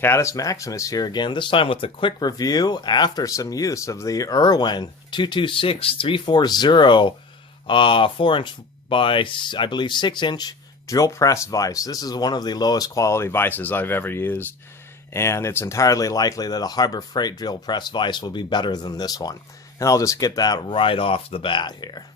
Catus Maximus here again, this time with a quick review after some use of the Irwin 226340 4-inch by, I believe, 6-inch drill press vise. This is one of the lowest quality vices I've ever used, and it's entirely likely that a Harbor Freight drill press vise will be better than this one. And I'll just get that right off the bat here.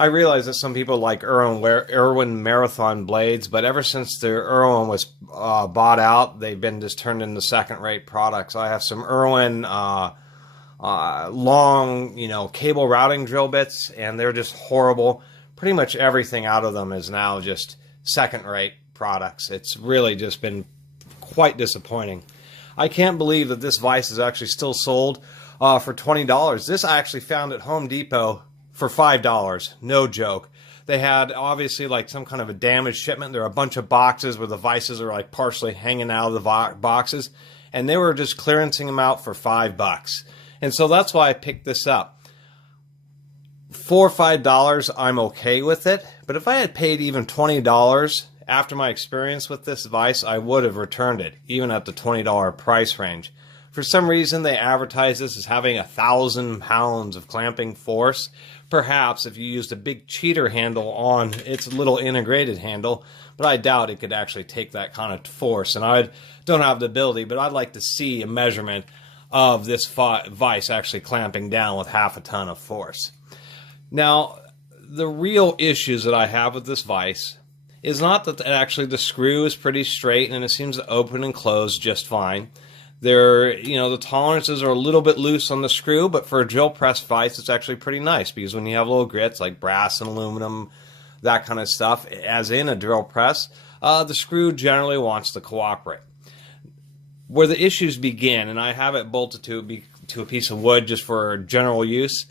I realize that some people like Irwin Marathon blades, but ever since the Irwin was bought out, they've been just turned into second-rate products. I have some Irwin long, cable routing drill bits, and they're just horrible. Pretty much everything out of them is now just second-rate products. It's really just been quite disappointing. I can't believe that this vise is actually still sold for $20. This I actually found at Home Depot for $5, no joke. They had obviously like some kind of a damaged shipment. There are a bunch of boxes where the vices are like partially hanging out of the boxes, and they were just clearancing them out for $5. And so that's why I picked this up. $4 or $5, I'm okay with it, but if I had paid even $20 after my experience with this vise, I would have returned it, even at the $20 price range. For some reason, they advertise this as having 1,000 pounds of clamping force. Perhaps if you used a big cheater handle on its little integrated handle, but I doubt it could actually take that kind of force. And I don't have the ability, but I'd like to see a measurement of this vise actually clamping down with half a ton of force. Now, the real issues that I have with this vise is not that actually the screw is pretty straight and it seems to open and close just fine. The tolerances are a little bit loose on the screw, but for a drill press vise, it's actually pretty nice because when you have little grits like brass and aluminum, that kind of stuff, as in a drill press, the screw generally wants to cooperate. Where the issues begin, and I have it bolted to a piece of wood just for general use,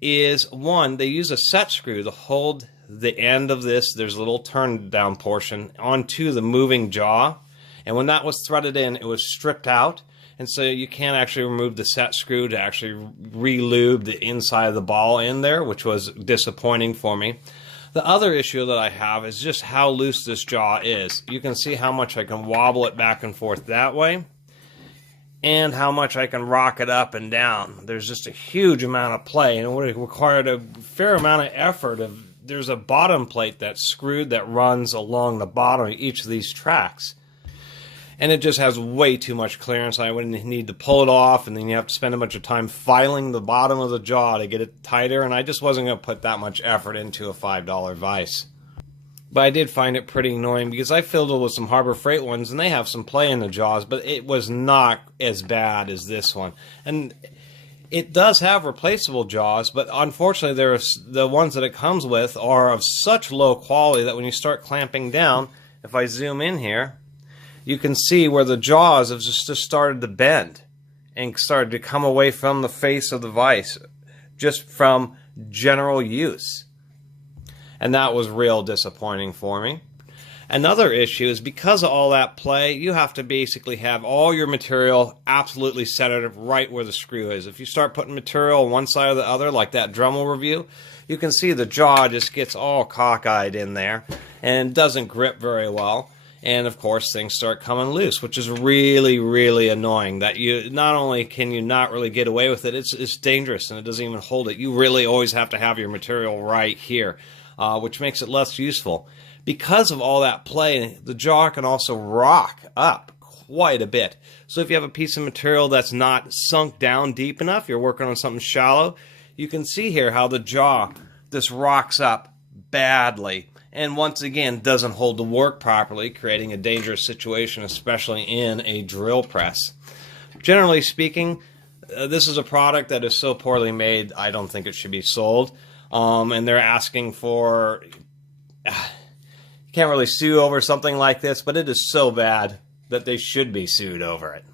is one, they use a set screw to hold the end of this, there's a little turn down portion, onto the moving jaw. And when that was threaded in, it was stripped out, and so you can't actually remove the set screw to actually re-lube the inside of the ball in there, which was disappointing for me. The other issue that I have is just how loose this jaw is. You can see how much I can wobble it back and forth that way, and how much I can rock it up and down. There's just a huge amount of play, and it would have required a fair amount of effort. There's a bottom plate that's screwed that runs along the bottom of each of these tracks. And it just has way too much clearance. I would need to pull it off, and then you have to spend a bunch of time filing the bottom of the jaw to get it tighter, and I just wasn't going to put that much effort into a $5 vise. But I did find it pretty annoying because I filled it with some Harbor Freight ones, and they have some play in the jaws, but it was not as bad as this one. And it does have replaceable jaws, but unfortunately the ones that it comes with are of such low quality that when you start clamping down, if I zoom in here, you can see where the jaws have just started to bend and started to come away from the face of the vise just from general use. And that was real disappointing for me. Another issue is because of all that play, you have to basically have all your material absolutely centered right where the screw is. If you start putting material on one side or the other, like that Dremel review, you can see the jaw just gets all cockeyed in there and doesn't grip very well. And of course things start coming loose, which is really, really annoying. That you not only can you not really get away with it, it's dangerous and it doesn't even hold it. You really always have to have your material right here, which makes it less useful. Because of all that play, the jaw can also rock up quite a bit. So if you have a piece of material that's not sunk down deep enough, you're working on something shallow, you can see here how the jaw just rocks up badly. And once again, doesn't hold the work properly, creating a dangerous situation, especially in a drill press. Generally speaking, this is a product that is so poorly made, I don't think it should be sold. And they're asking for... you can't really sue over something like this, but it is so bad that they should be sued over it.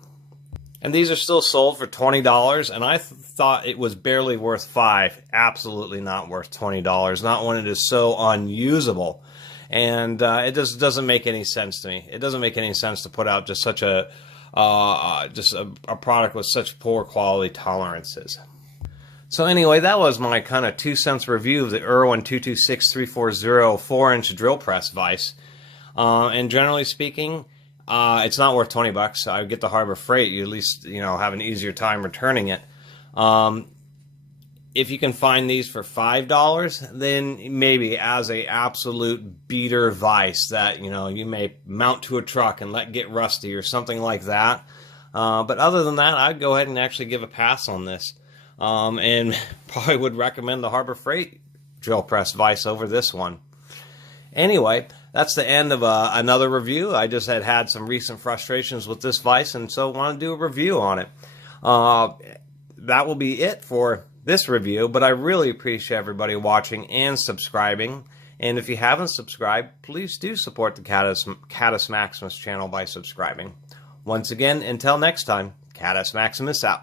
And these are still sold for $20, and I thought it was barely worth $5. Absolutely not worth $20. Not when it is so unusable. And it just doesn't make any sense to me. It doesn't make any sense to put out just such a product with such poor quality tolerances. So anyway, that was my kind of 2 cents review of the Irwin 226340 4-inch drill press vise. And generally speaking, It's not worth 20 bucks. I get the Harbor Freight. You at least, have an easier time returning it. If you can find these for $5, then maybe as a absolute beater vise that, you may mount to a truck and let get rusty or something like that. But other than that, I'd go ahead and actually give a pass on this. And probably would recommend the Harbor Freight drill press vise over this one. Anyway, that's the end of another review. I just had some recent frustrations with this vise, and so want to do a review on it. That will be it for this review, but I really appreciate everybody watching and subscribing. And if you haven't subscribed, please do support the Catus Maximus channel by subscribing. Once again, until next time, Catus Maximus out.